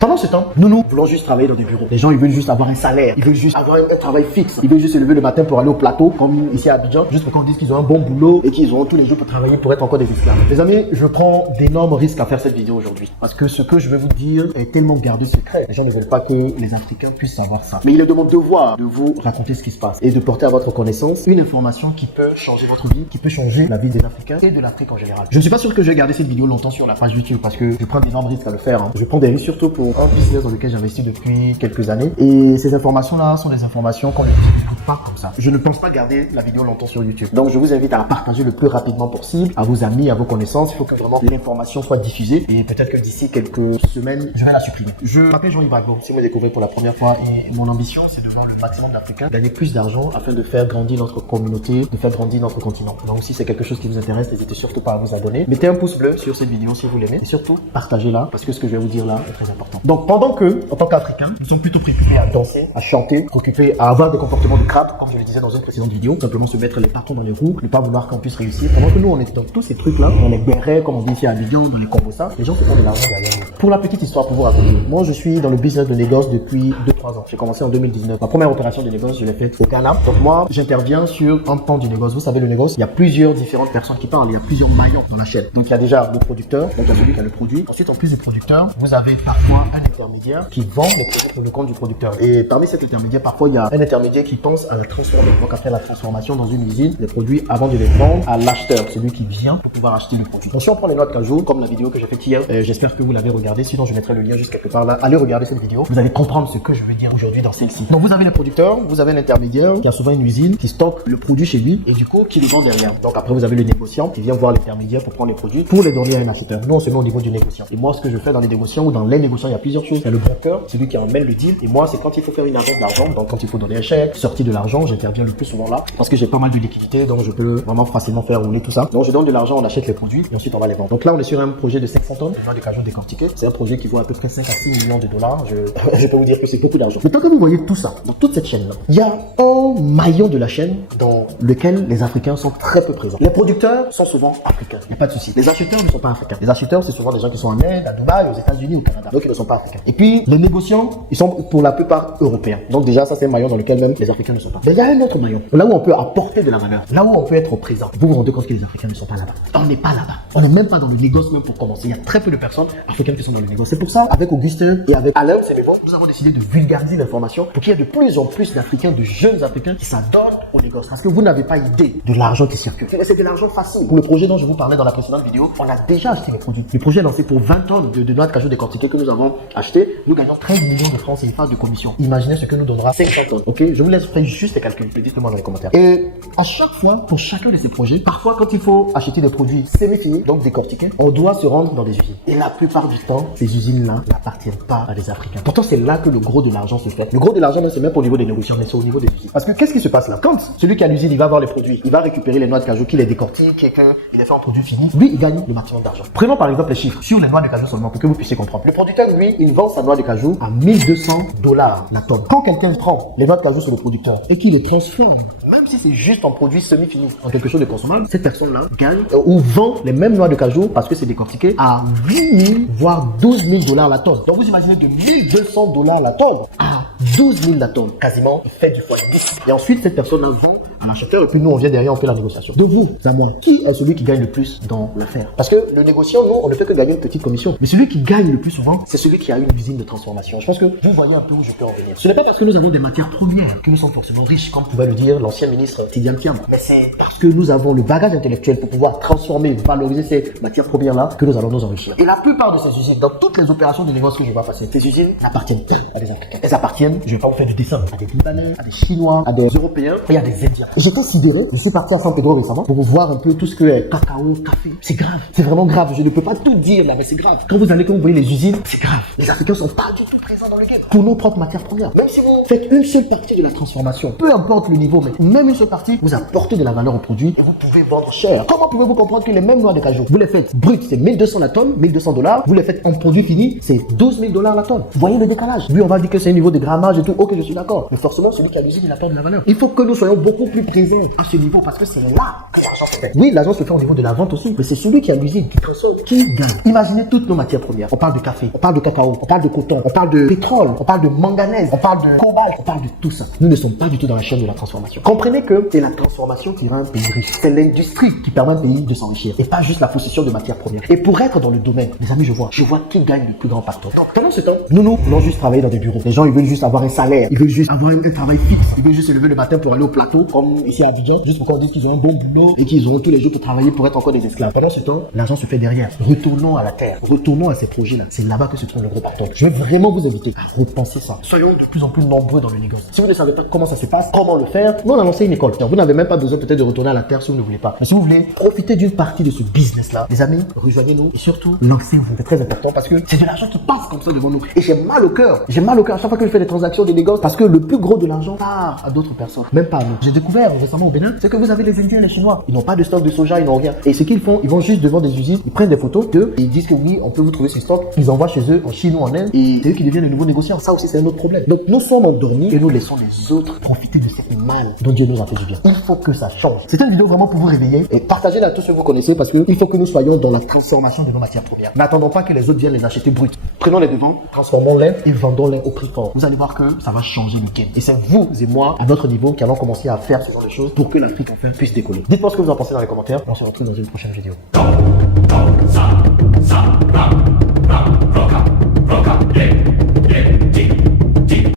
Pendant ce temps, nous voulons juste travailler dans des bureaux. Les gens, ils veulent juste avoir un salaire. Ils veulent juste avoir un travail fixe. Ils veulent juste se lever le matin pour aller au plateau, comme ici à Abidjan, juste pour qu'on dise qu'ils ont un bon boulot et qu'ils auront tous les jours pour travailler pour être encore des esclaves. Les amis, je prends d'énormes risques à faire cette vidéo aujourd'hui. Parce que ce que je vais vous dire est tellement gardé secret. Les gens ne veulent pas que les Africains puissent savoir ça. Mais il est de mon devoir de vous raconter ce qui se passe et de porter à votre connaissance une information qui peut changer votre vie, qui peut changer la vie des Africains et de l'Afrique en général. Je ne suis pas sûr que je vais garder cette vidéo longtemps sur la page YouTube parce que je prends d'énormes risques à le faire. Je prends des risques surtout pour un business dans lequel j'investis depuis quelques années. Et ces informations-là sont des informations qu'on ne divulgue pas comme ça. Je ne pense pas garder la vidéo longtemps sur YouTube. Donc, je vous invite à la partager le plus rapidement possible à vos amis, à vos connaissances. Il faut que vraiment l'information soit diffusée. Et peut-être que d'ici quelques semaines, je vais la supprimer. Je m'appelle Jean-Yves Agbo. Si vous me découvrez pour la première fois, et mon ambition, c'est de voir le maximum d'Africains gagner plus d'argent afin de faire grandir notre communauté, de faire grandir notre continent. Donc, si c'est quelque chose qui vous intéresse, n'hésitez surtout pas à vous abonner. Mettez un pouce bleu sur cette vidéo si vous l'aimez. Et surtout, partagez-la parce que ce que je vais vous dire là est très important. Donc, pendant que, en tant qu'Africains, nous sommes plutôt préoccupés à danser, à chanter, préoccupés à avoir des comportements de crabe, comme je le disais dans une précédente vidéo, simplement se mettre les bâtons dans les roues, ne pas vouloir qu'on puisse réussir. Pendant que nous, on est dans tous ces trucs-là, dans les bérets, comme on dit ici à Abidjan, dans les Combosa, les gens se font de l'argent derrière nous. Pour la petite histoire, pour vous raconter, moi, je suis dans le business de négoce depuis 2-3 ans. J'ai commencé en 2019. Ma première opération de négoce, je l'ai faite au Ghana. Donc moi, j'interviens sur un pan du négoce. Vous savez, le négoce, il y a plusieurs différentes personnes qui parlent, il y a plusieurs maillons dans la chaîne. Donc il y a déjà le producteur, donc il y a celui qui a le produit. Ensuite, en plus du producteur, vous avez parfois un intermédiaire qui vend les produits pour le compte du producteur. Et parmi cet intermédiaire, parfois, il y a un intermédiaire qui pense à la transformation. Donc après la transformation dans une usine, les produits, avant de les vendre à l'acheteur, c'est lui qui vient pour pouvoir acheter le produit. Donc si on prend les noix de cajou, comme la vidéo que j'ai faite hier, j'espère que vous l'avez regardée, sinon je mettrai le lien juste quelque part là. Allez regarder cette vidéo, vous allez comprendre ce que je veux dire aujourd'hui dans celle-ci. Donc vous avez les producteurs, vous avez l'intermédiaire qui a souvent une usine qui stocke le produit chez lui et du coup qui le vend derrière. Donc après vous avez le négociant qui vient voir l'intermédiaire pour prendre les produits pour les donner à un acheteur. Nous on se met au niveau du négociant. Et moi ce que je fais dans les négociants ou dans les négociants, il y a plusieurs choses. Il y a le broker, celui qui emmène le deal. Et moi c'est quand il faut faire une avance d'argent, donc quand il faut donner un chèque, sortir de l'argent, j'interviens le plus souvent là parce que j'ai pas mal de liquidités, donc je peux vraiment facilement faire rouler tout ça. Donc je donne de l'argent, on achète les produits et ensuite on va les vendre. Donc là on est sur un projet de 500 tonnes de noix de cajou décortiquées. C'est un projet qui vaut à peu près 5 à 6 millions de dollars. Je peux vous dire que c'est beaucoup d'argent. Mais tant que vous voyez tout ça, dans toute cette chaîne là, il y a un maillon de la chaîne dans lequel les Africains sont très peu présents. Les producteurs sont souvent africains, il n'y a pas de souci. Les acheteurs ne sont pas africains. Les acheteurs c'est souvent des gens qui sont en Inde, à Dubaï, aux États-Unis, au Canada, donc ils ne sont pas africains. Et puis les négociants, ils sont pour la plupart européens. Donc déjà ça c'est un maillon dans lequel même les Africains ne sont pas. Mais il y a un autre maillon, là où on peut apporter de la valeur, là où on peut être présent. Vous vous rendez compte que les Africains ne sont pas là-bas. On n'est pas là-bas. On n'est même pas dans le négoce même pour commencer. Il y a très peu de personnes africaines qui sont dans le négoce. C'est pour ça, avec Augustin et avec Alain, c'est bon, nous avons décidé de vulgariser l'information pour qu'il y ait de plus en plus d'Africains, de jeunes Africains qui s'adonnent au négoce. Parce que vous n'avez pas idée de l'argent qui circule. C'est de l'argent facile. Pour le projet dont je vous parlais dans la précédente vidéo, on a déjà acheté les produits. Le projet est lancé pour 20 tonnes de noix de cajou décortiquées que nous avons acheté. Nous gagnons 13 millions de francs CFA de commission. Imaginez ce que nous donnera 500 tonnes. Ok, je vous laisse faire juste les calculs. Dites-le-moi dans les commentaires. Et à chaque fois, pour chacun de ces projets, parfois quand il faut acheter des produits semi-finis, donc décortiqués, on doit se rendre dans des usines. Et la plupart du temps, ces usines-là n'appartiennent pas à des Africains. Pourtant, c'est là que le gros de l'argent se fait. Le gros de l'argent, c'est même pas au niveau des négociants, mais c'est au niveau des usines. Parce que qu'est-ce qui se passe là? Quand celui qui a l'usine, il va voir les produits, il va récupérer les noix de cajou, qu'il les décortique, qu'il les fait en produit fini, lui, il gagne le maximum d'argent. Prenons par exemple les chiffres sur les noix de cajou seulement pour que vous puissiez comprendre. Le producteur, lui, il vend sa noix de cajou à 1200 dollars la tonne. Quand quelqu'un prend les noix de cajou sur le producteur et qu'il le transforme, même si c'est juste en produit semi-fini, en quelque chose de consommable, cette personne-là gagne ou vend les mêmes noix de cajou parce que c'est décortiqué à 8 000 voire 12 000 dollars la tonne. Donc vous imaginez de 1200 dollars la tonne à 12 000 la tonne, quasiment fait du fois 10. Et ensuite cette personne-là vend à l'acheteur et puis nous on vient derrière, on fait la négociation. De vous à moi, qui est celui qui gagne le plus dans l'affaire? Parce que le négociant, nous, on ne fait que gagner une petite commission. Mais celui qui gagne le plus souvent, c'est celui qui a une usine de transformation. Je pense que vous voyez un peu où je peux en venir. Ce n'est pas parce que nous avons des matières premières que nous sommes forcément riches, comme pouvait le dire l'ancien ministre Tidiane Thiam. Mais c'est parce que nous avons le bagage intellectuel pour pouvoir transformer, valoriser ces matières premières-là que nous allons nous enrichir. Et la plupart de ces usines, dans toutes les opérations de négoce que je vais passer, ces usines n'appartiennent pas à des Africains. Elles appartiennent, je vais pas vous faire de dessin, à des Libanais, à des Chinois, à des Européens et à des Indiens. Et j'étais sidéré, je suis parti à San Pedro récemment pour voir un peu tout ce que est cacao, café. C'est grave, c'est vraiment grave. Je ne peux pas tout dire là, mais c'est grave. Quand vous allez, quand vous voyez les usines, c'est grave. Les Africains sont pas du tout présents dans le game pour nos propres matières premières. Même si vous faites une seule partie de la transformation, peu importe le niveau, mais même une seule partie, vous apportez de la valeur au produit et vous pouvez vendre cher. Comment pouvez-vous comprendre que les mêmes noix de cajou, vous les faites brutes, c'est 1200 la tonne, 1200 dollars, vous les faites en produit fini, c'est 12 000 dollars la tonne. Vous voyez le décalage? Oui, on va dire que c'est un niveau de grammage et tout, ok, je suis d'accord. Mais forcément, celui qui a l'usine, il apporte de la valeur. Il faut que nous soyons beaucoup plus présents à ce niveau parce que c'est là que l'argent Oui, l'argent se fait au niveau de la vente aussi, mais c'est celui qui a l'usine, qui transforme, qui gagne. Imaginez toutes nos matières premières. On parle de café, on parle de cacao, on parle de coton, on parle de pétrole, on parle de manganèse, on parle de cobalt, on parle de tout ça. Nous ne sommes pas du tout dans la chaîne de la transformation. Comprenez que c'est la transformation qui rend un pays riche. C'est l'industrie qui permet à un pays de s'enrichir et pas juste la possession de matières premières. Et pour être dans le domaine, les amis, je vois qui gagne le plus grand pactole. Pendant ce temps, nous voulons juste travailler dans des bureaux. Les gens, ils veulent juste avoir un salaire, ils veulent juste avoir un travail fixe, ils veulent juste se lever le matin pour aller au plateau, comme ici à Abidjan, juste pour qu'on dise qu'ils ont un bon boulot et qu'ils auront tous les jours pour travailler pour être encore des esclaves. Pendant ce temps, l'argent se fait derrière. Retournons à la terre, retournons à ces projets-là. C'est là-bas que se trouve le gros pactole. Je vais vraiment vous inviter à repenser ça. Soyons de plus en plus nombreux dans le négoce. Si vous ne savez pas comment ça se passe, comment le faire, nous on a lancé une école. Donc, vous n'avez même pas besoin peut-être de retourner à la terre si vous ne voulez pas. Mais si vous voulez profiter d'une partie de ce business-là, les amis, rejoignez-nous et surtout, lancez-vous. C'est très important parce que c'est de l'argent qui passe comme ça devant nous. Et j'ai mal au cœur. J'ai mal au cœur à chaque fois que je fais des transactions, des négoces, parce que le plus gros de l'argent part à d'autres personnes, même pas à nous. J'ai découvert récemment au Bénin, c'est que vous avez les Indiens et les Chinois. Ils n'ont pas de stock de soja, ils n'ont rien. Et ce qu'ils font, ils vont juste devant des usines, ils prennent des photos d'eux, et ils disent que oui, on peut vous trouver ces stocks. Ils envoient chez eux, en Chine ou en Inde, et c'est eux qui deviennent les nouveaux négociants. Ça aussi, c'est un autre problème. Donc nous sommes endormis et nous laissons les autres profiter de cette mal dont Dieu nous a fait du bien. Il faut que ça change. C'est une vidéo vraiment pour vous réveiller et partagez-la à tous ceux que vous connaissez parce que il faut que nous soyons dans la transformation de nos matières premières. N'attendons pas que les autres viennent les acheter bruts. Prenons les devants, transformons-les et vendons-les au prix fort. Vous allez voir que ça va changer le game. Et c'est vous et moi, à notre niveau, qui allons commencer à faire ce genre de choses pour que l'Afrique enfin puisse décoller. Dites-moi ce que vous en pensez dans les commentaires. On se retrouve dans une prochaine vidéo.